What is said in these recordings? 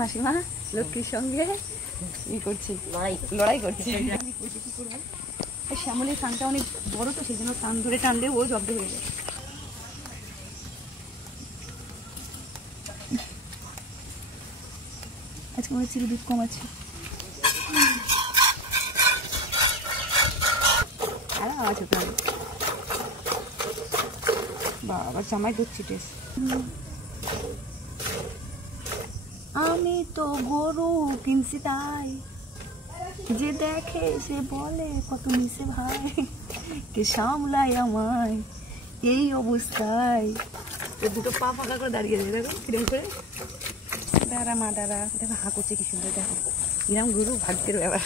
মাসিমা লক্ষ্মীর সঙ্গে ই করছে, লড়াই করছে। শ্যামলির কানটা অনেক বড় তো, সেই জন্য কান ধরে টানলে ও জব্দ হয়ে যায়। আজকে মনে হচ্ছে দুধ কম আছে। আছে তো বাবা জামাই দুধ ছিটেস। আমি তো গরু কিনছি তাই, যে দেখে সে বলে কত মিশে ভাই, কে সামলাই আমায় এই অবস্থায়। দুটো পা ফাঁকা করে দাঁড়িয়ে যায়, দেখো কিরম করে দাঁড়া মা দাঁড়া। দেখো হা করছে কি সুন্দর, দেখো এরকম গরু ভাগ্যের ব্যাপার।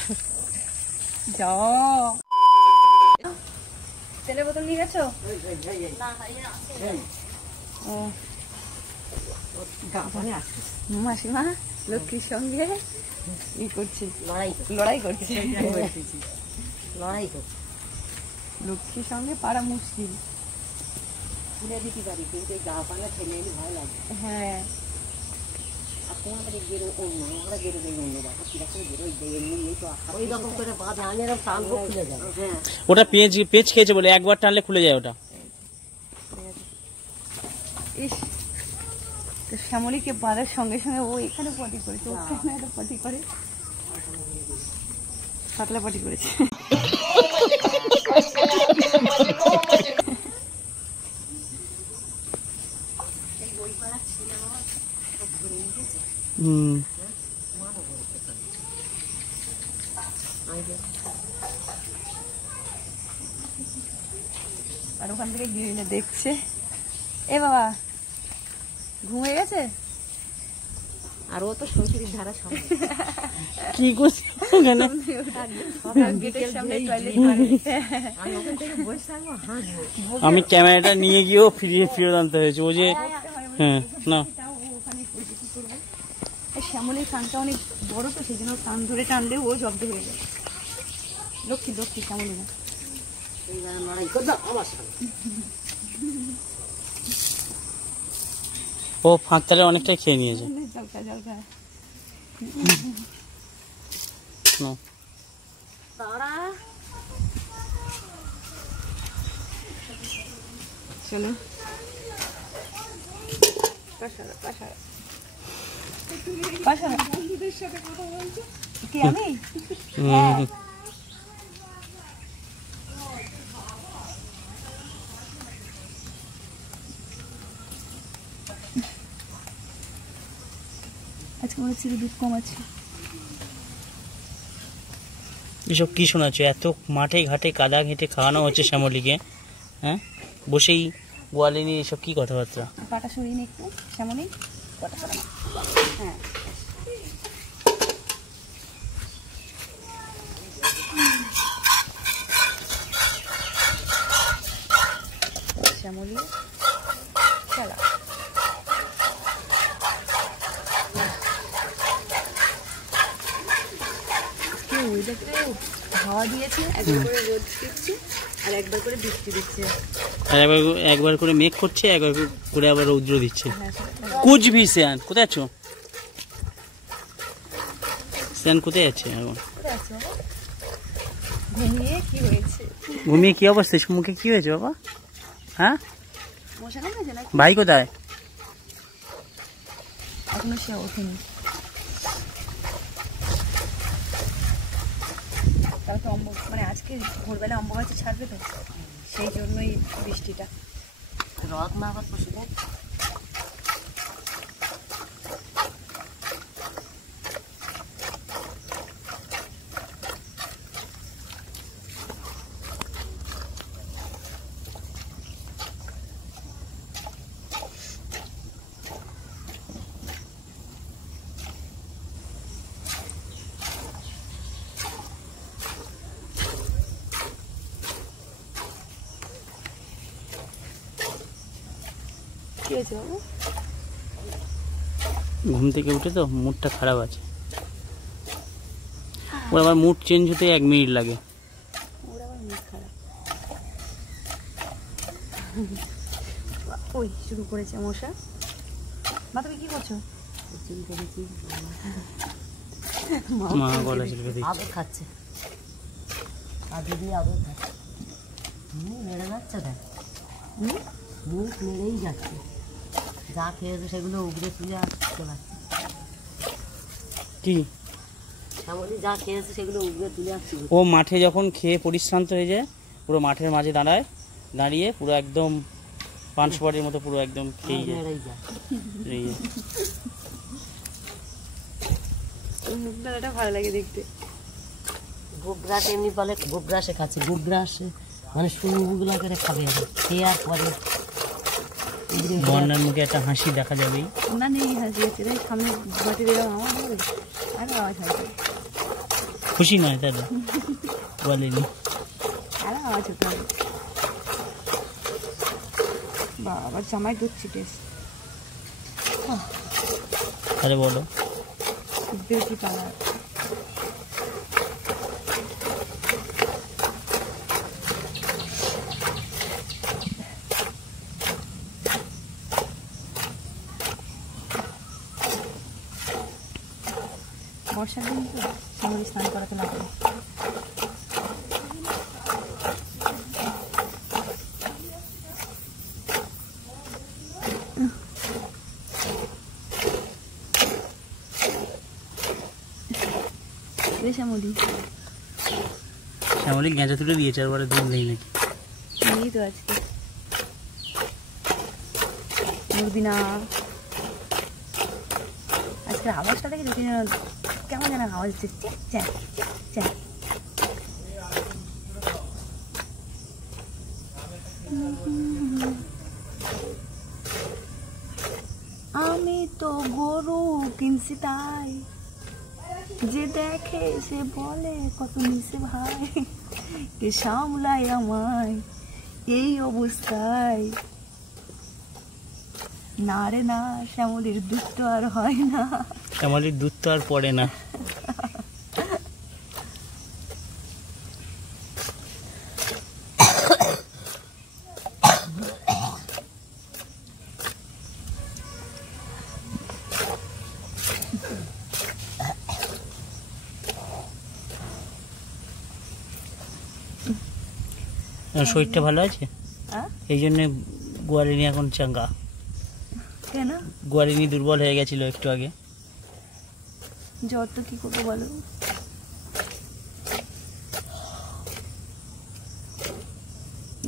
যাও তেলের বোতল নিয়ে গেছো? মাসিমা লক্ষ্মীর সঙ্গে ই করছে, লড়াই করছে। লক্ষ্মীর সঙ্গে পারা মুশকিল। দিতে পারি কিন্তু গা পালা ছেলে এলে ভয় লাগে। হ্যাঁ ওটা পেঁচ খেয়েছে বলে একবার টানলে খুলে যায় ওটা। শ্যামলীকে বাঁধার সঙ্গে সঙ্গে ও এখানে পটি করেছে, ওখানে একটা পটি করে, পাতলা পটি করেছে। আর ওখান থেকে গিয়ে দেখছে, এ বাবা ঘুমিয়ে গেছে। আর ও তো সরকারির ধারা সামনে কি করছে, আমি ক্যামেরাটা নিয়ে গিয়েও ফিরত আনতে হয়েছে। ও যে হ্যাঁ না শ্যামলির কানটা অনেক বড় তো, সেই জন্য কান ধরে টানলে ও জব্দ হয়ে যায়। লক্ষ্মী লক্ষ্মী শ্যামলি না। ও ফাঁক তালে অনেকটাই খেয়ে নিয়েছে। চলো কি আমি আজকে মনে হচ্ছে দুধ কম আছে। এসব কি শোনাচ্ছ? এত মাঠে ঘাটে কাদা ঘেঁটে খাওয়ানো হচ্ছে শ্যামলীকে, হ্যাঁ বসেই গোয়ালে নিয়ে এসব কি কথাবার্তা? পাটা সরিয়ে নি একটু শ্যামলী, হ্যাঁ শ্যামলী খেলা। হাওয়া দিয়েছে, একবার করে রোদ দিচ্ছে আর একবার করে বৃষ্টি দিচ্ছে, আর একবার করে মেঘ করছে, একবার করে আবার রৌদ্র দিচ্ছে। কুচবিহার কোথায় আছো? স্যান কোথায় আছে এখন? ঘুমিয়ে কি অবস্থা? মুখে কি হয়েছে বাবা? হ্যাঁ ভাই কোথায়? এখনো সে ওঠেনি। মানে আজকে ভোরবেলা অম্বুবাচী ছাড়বে তো, সেই জন্যই বৃষ্টিটা। রথ না আবার বসে ঘুম থেকে উঠে তো মুডটা খারাপ আছে। ওর আবার মুড চেঞ্জ হতে 1 মিনিট লাগে। ওর আবার মুড খারাপ। ওই শুরু করেছে মশা। মা তুমি কি করছো? মা গলা চিপে দিচ্ছে। আদর খাচ্ছে, আদর দিয়ে আদর খাচ্ছে। মেরে যাচ্ছে, দেখ মুখ মেরেই যাচ্ছে। যা খেয়েছে সেগুলো উগড়ে তুলে আসতে পারছে। কি শ্যামলী যা খেয়েছে সেগুলো উগড়ে তুলে আসছে। ও মাঠে যখন খেয়ে পরিশ্রান্ত হয়ে যায়, পুরো মাঠের মাঝে দাঁড়ায়, দাঁড়িয়ে পুরো একদম পান সুপারির মতো পুরো একদম খেয়ে যায়। মেরেই যায়। মুখটা ভালো লাগে দেখতে। গোগ্রাস এমনি বলে, গোগ্রাসে খাচ্ছে। গোগ্রাসে মানে শুরুগুলো করে খাবে, খেয়ে আর পরে বন্যার মুখে একটা হাসি দেখা যাবেই। না নেই হাসি হচ্ছে, তাই সামনে বাটি দেওয়া আমার হবে আর আওয়াজ হয়েছে, খুশি নয় তাহলে বলেনি, আর আওয়াজ হতে হবে। বাবা জামাই দুধ ছিটেস, তাহলে বলো বেশি পাওয়ার। বর্ষার দিন তো সমুদ্রে স্নান করাতে লাগে। শ্যামলী শ্যামলী গেঁজা তুলে দিয়েছে, আর দুধ নেই নাকি? নেই তো আজকে মুরবিনা। আজকের আওয়াজটা দেখে দেখি কেমন যেন আওয়াজ হচ্ছে, চ্যাক চ্যাক চ্যাক। আমি তো গরু কিনছি তাই, যে দেখে সে বলে কত নিচে ভাই, কে সামলায় আমায় এই অবস্থায়। না রে না, শ্যামলীর দুধ তো আর হয় না, শ্যামলীর দুধ তো আর পড়ে না। শরীরটা ভালো আছে, এই জন্য গোয়ালিনী এখন চাঙ্গা। কেন? গোয়ালিনী দুর্বল হয়ে গেছিল একটু আগে। জ্বর তো কি করবো বলো,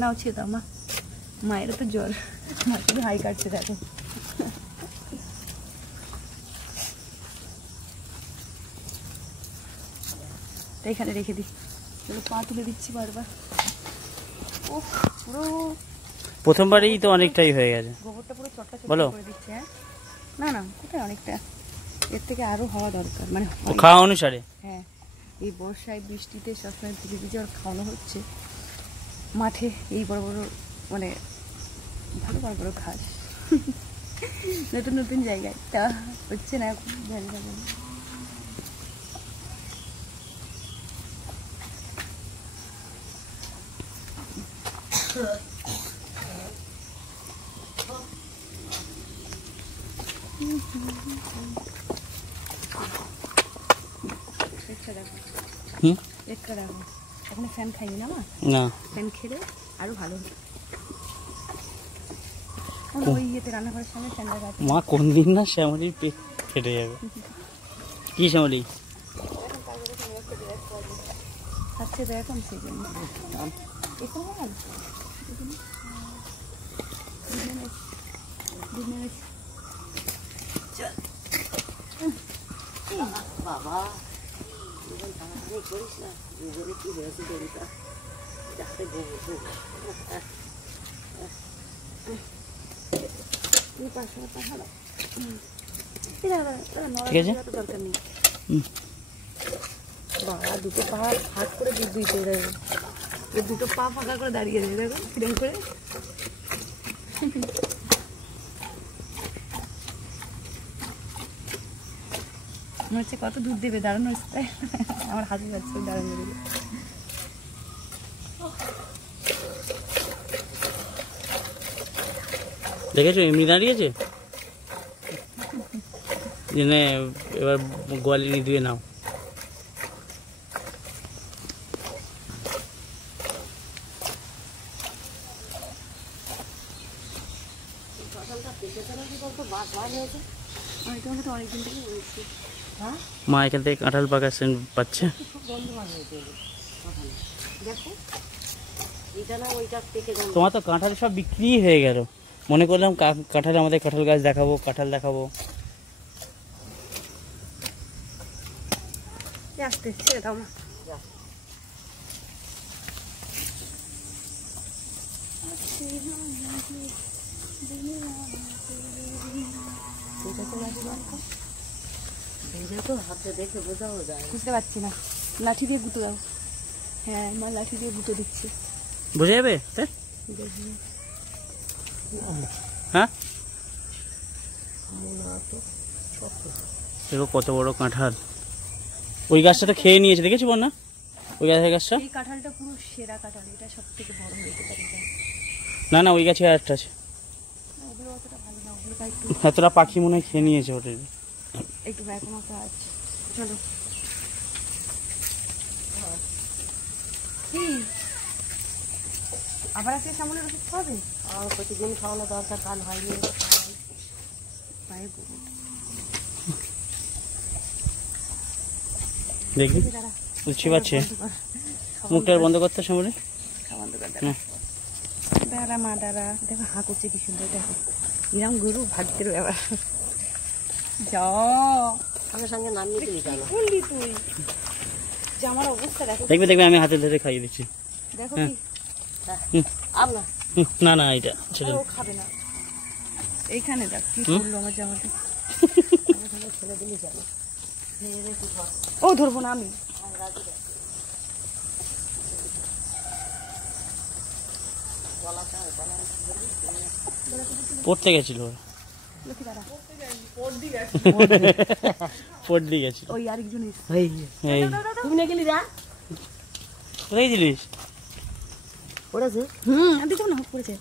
নাও ছে দাও মা, মায়েরও তো জ্বর, মা শুধু হাই কাটছে দেখো। এখানে রেখে দিই, চলো পা তুলে দিচ্ছি বারবার। ও পুরো প্রথমবারেই তো অনেকটাই হয়ে গেছে, গোবরটা পুরো চটকা বলো। চটকা করে দিচ্ছে। হ্যাঁ না না, কোথায় অনেকটা, এর থেকে আরো হওয়া দরকার, মানে খাওয়া অনুসারে। হ্যাঁ এই বর্ষায় বৃষ্টিতে সবসময় ভিজে ভিজে আর খাওয়ানো হচ্ছে মাঠে, এই বড় বড় মানে ভালো বড় বড় ঘাস, নতুন নতুন জায়গায়, তা হচ্ছে না এখন জানি না বলে। হুম, একটা দেখো, ওখানে ফ্যান খাইনি না মা, না ফ্যান খেলে আরো ভালো হতো। ওই ইয়েতে রান্নাঘরের সামনে ফ্যান লাগা আছে। মা কোন দিন না শ্যামলীর পেট ফেটে যাবে। কি শ্যামলী খাচ্ছে তো এখন, সেই জন্য এখন বাবা করিস না, গোবরে কি হয়েছে গরুটা, যাতে গোবর ঠিক আছে। দরকার নেই বাবা, দুটো পা হাত করে দুধ দিতে দেবে, দুটো পা ফাঁকা করে দাঁড়িয়ে দেবে, দেখো কিরম করে। মনে হচ্ছে কত দুধ দেবে, দাঁড়ানো হচ্ছে, আমার হাতে যাচ্ছে দাঁড়ানো দেবে। দেখেছো এমনি দাঁড়িয়েছে, জেনে এবার গোয়ালিনি ধুয়ে নাও। আমি তোমাকে তো অনেকদিন থেকে বলছি। হ্যাঁ মা এখান থেকে কাঁঠাল পাকা সেন্ট পাচ্ছে। খুব গন্ধ বার হয়েছে এদের কাঁঠালে। দেখো এটা না ওইটার থেকে গন্ধ। তোমার তো কাঁঠাল সব বিক্রি হয়ে গেল, মনে করলাম কাঁঠাল, আমাদের কাঁঠাল গাছ দেখাবো, কাঁঠাল দেখাবো। আসতে ছেড়ে দাও না। ঠিক আছে লাঠি বার কর। ভেজে তো হাতে দেখে বোঝাও যায়। বুঝতে পারছি না, লাঠি দিয়ে গুঁতো দাও। হ্যাঁ মা লাঠি দিয়ে গুঁতো দিচ্ছে। বুঝে যাবে তাই? হ্যাঁ দেখো কত বড় কাঁঠাল। ওই গাছটা তো খেয়ে নিয়েছে, দেখেছি বল না ওই গাছের গাছটা? এই কাঁঠালটা পুরো সেরা কাঁঠাল, এটা সব থেকে বড় হয়েছে পারে। না না, ওই গাছে আরেকটা আছে। ওগুলো অতটা ভালো না, ওগুলো একটু এতটা পাখি মনে হয় খেয়ে নিয়েছে ওটা। একটু এখনো তো আছে। চলো কি আবার আজকে সামনের ওষুধ খাবে? আর প্রতিদিন খাওয়ানো দরকার, কাল হয়নি। পায়ে গরু। দেখবি দাঁড়া, বুঝতে পারছে, বন্ধ কর। মুখটা বন্ধ করতে সামনে। খাওয়া বন্ধ কর, দাঁড়া। দাঁড়া মা দাঁড়া, দেখো হাঁ করছে কি সুন্দর, দেখো নিরাম গরু ভাগ্যের ব্যাপার। যা সঙ্গে সঙ্গে নামিয়ে দিলি কেন? বললি তুই জামার অবস্থা দেখো, দেখবে দেখবে আমি হাতে ধরে খাইয়ে দিচ্ছি। দেখো হ্যাঁ। কি আর না না না, এটা ছেড়ে ও দাও। খাবে না। এইখানে দেখ কি হুম? করলো আমার জামাটা। ছেলে দিলি কেন? ও ধরবো না আমি। পড়তে গেছিল ওরা। লক্ষ্মী দাঁড়া, পড়তে গেছিল। ওই আরেকজন এসে। এই তুমি না গেলি রা কোথায় দিলিস? পড়েছে? দেখো না করেছে।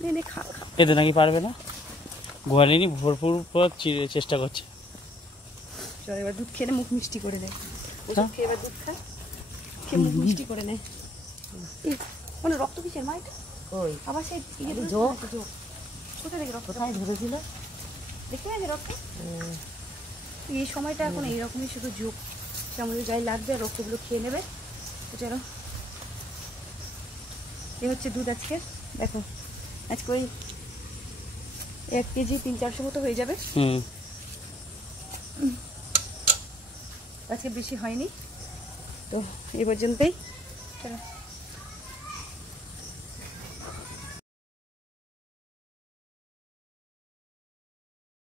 নে নে খা খা। এতে নাকি পারবে না, গোয়ালিনি ভরপুর চেষ্টা করছে। চল এবার দুধ খেয়ে নে, মুখ মিষ্টি করে দেয়। ওষুধ হ্যাঁ? খেয়ে এবার দুধ খা, খেয়ে মুখ মিষ্টি করে নেয়। মানে রক্ত কিসের মা এটা? ওই আবার সেই ইয়ে ধরেছে জোক। নাকি জোক? কোথায় দেখি রক্ত? কোথায় ধরেছিল? দেখতে পাচ্ছি রক্ত? এই সময়টা এখন এইরকমই শুধু যোগ, আমাদের যাই লাগবে আর রক্তগুলো খেয়ে নেবে। তো চলো, এ হচ্ছে দুধ আজকে। দেখো আজকে ওই 1 কেজি 300-400 মতো হয়ে যাবে। আজকে বেশি হয়নি, তো এই পর্যন্তই। চলো।